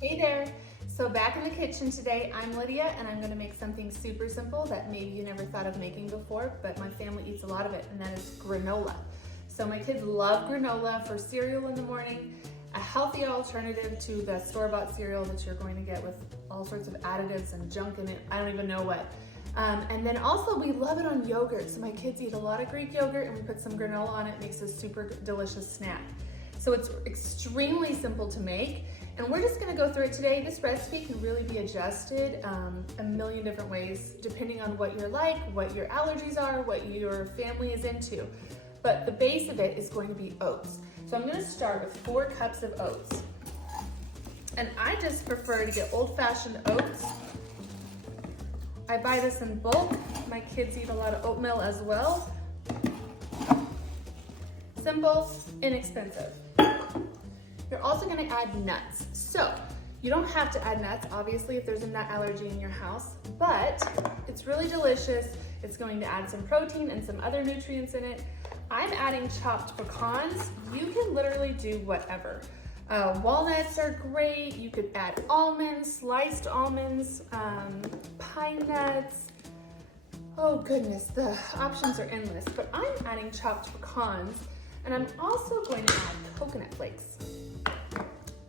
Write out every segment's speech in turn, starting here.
Hey there! So back in the kitchen today, I'm Lydia and I'm gonna make something super simple that maybe you never thought of making before, but my family eats a lot of it, and that is granola. So my kids love granola for cereal in the morning, a healthy alternative to the store-bought cereal that you're going to get with all sorts of additives and junk in it, I don't even know what. And then also we love it on yogurt. So my kids eat a lot of Greek yogurt and we put some granola on it, it makes a super delicious snack. So it's extremely simple to make. And we're just gonna go through it today. This recipe can really be adjusted a million different ways, depending on what you're like, what your allergies are, what your family is into. But the base of it is going to be oats. So I'm gonna start with 4 cups of oats. And I just prefer to get old-fashioned oats. I buy this in bulk. My kids eat a lot of oatmeal as well. Simple, inexpensive. You're also gonna add nuts. So you don't have to add nuts, obviously, if there's a nut allergy in your house, but it's really delicious. It's going to add some protein and some other nutrients in it. I'm adding chopped pecans. You can literally do whatever. Walnuts are great. You could add almonds, sliced almonds, pine nuts. Oh goodness, the options are endless, but I'm adding chopped pecans, and I'm also going to add coconut flakes.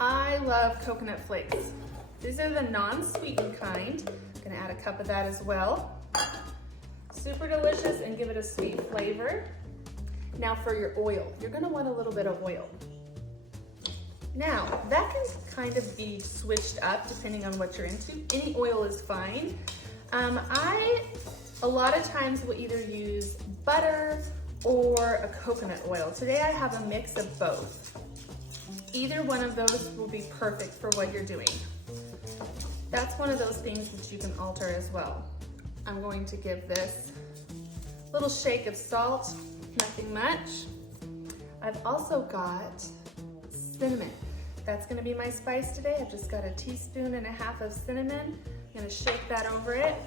I love coconut flakes. These are the non-sweetened kind. I'm gonna add a cup of that as well. Super delicious and give it a sweet flavor. Now for your oil, you're gonna want a little bit of oil. Now, that can kind of be switched up depending on what you're into. Any oil is fine. A lot of times will either use butter or a coconut oil. Today I have a mix of both. Either one of those will be perfect for what you're doing. That's one of those things that you can alter as well. I'm going to give this a little shake of salt, nothing much. I've also got cinnamon. That's gonna be my spice today. I've just got 1.5 teaspoons of cinnamon. I'm gonna shake that over it.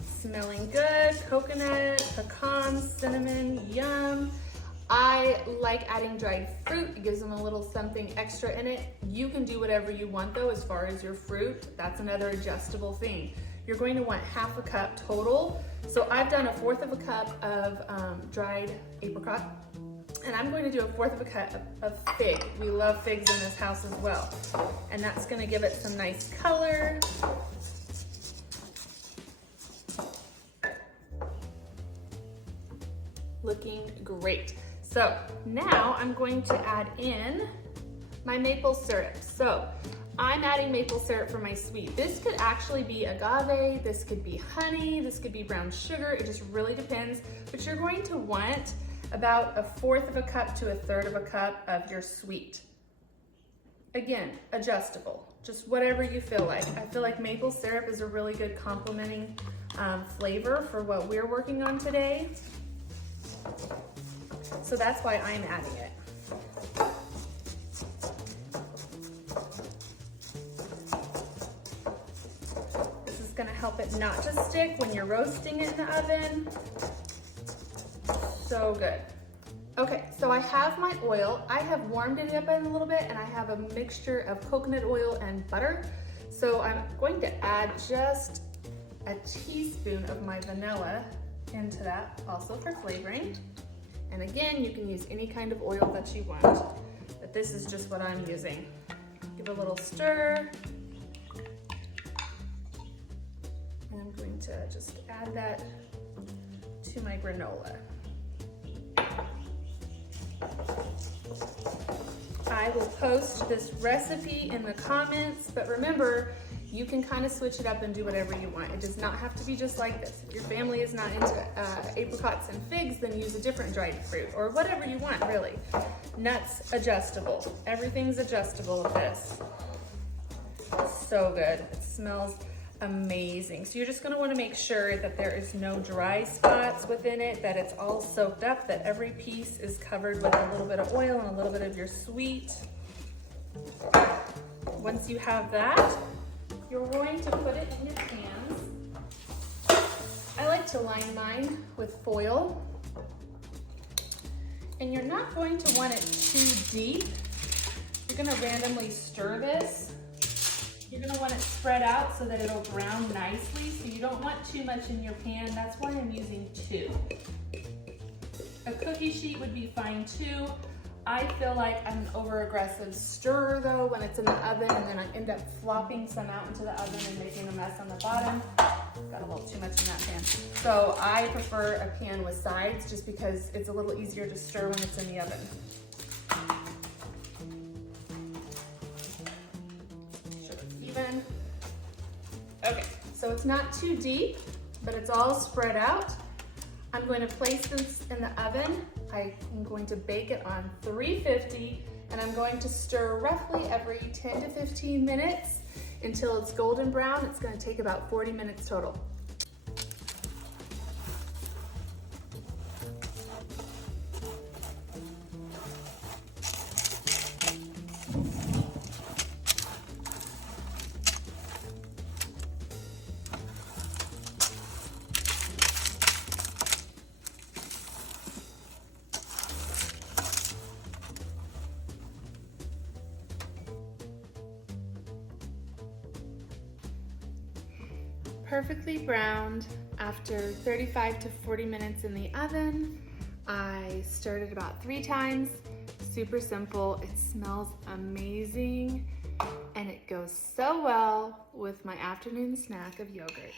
Smelling good, coconut, pecans, cinnamon, yum. I like adding dried fruit. It gives them a little something extra in it. You can do whatever you want though as far as your fruit. That's another adjustable thing. You're going to want 1/2 cup total. So I've done 1/4 cup of dried apricot, and I'm going to do 1/4 cup of fig. We love figs in this house as well. And that's gonna give it some nice color. Looking great. So now I'm going to add in my maple syrup. So I'm adding maple syrup for my sweet. This could actually be agave, this could be honey, this could be brown sugar. It just really depends. But you're going to want about 1/4 cup to 1/3 cup of your sweet. Again, adjustable, just whatever you feel like. I feel like maple syrup is a really good complementing flavor for what we're working on today. So that's why I'm adding it. This is gonna help it not to stick when you're roasting it in the oven. So good. Okay, so I have my oil. I have warmed it up a little bit, and I have a mixture of coconut oil and butter. So I'm going to add just 1 teaspoon of my vanilla into that, also for flavoring. And again, you can use any kind of oil that you want, but this is just what I'm using. Give a little stir. And I'm going to just add that to my granola. I will post this recipe in the comments, but remember, you can kind of switch it up and do whatever you want. It does not have to be just like this. If your family is not into apricots and figs, then use a different dried fruit or whatever you want, really. Nuts, adjustable. Everything's adjustable with this. So good. It smells amazing. So you're just gonna wanna make sure that there is no dry spots within it, that it's all soaked up, that every piece is covered with a little bit of oil and a little bit of your sweet. Once you have that, you're going to put it in your pans. I like to line mine with foil. And you're not going to want it too deep. You're gonna randomly stir this You're gonna want it spread out so that it'll brown nicely, so you don't want too much in your pan. That's why I'm using 2. A cookie sheet would be fine too. I feel like I'm an over-aggressive stirrer though when it's in the oven, and then I end up flopping some out into the oven and making a mess on the bottom. Got a little too much in that pan. So I prefer a pan with sides just because it's a little easier to stir when it's in the oven. Sure it's even. Okay, so it's not too deep, but it's all spread out. I'm going to place this in the oven. I am going to bake it on 350, and I'm going to stir roughly every 10 to 15 minutes until it's golden brown. It's going to take about 40 minutes total. Perfectly browned after 35 to 40 minutes in the oven. I stirred it about 3 times. Super simple. It smells amazing, and it goes so well with my afternoon snack of yogurt.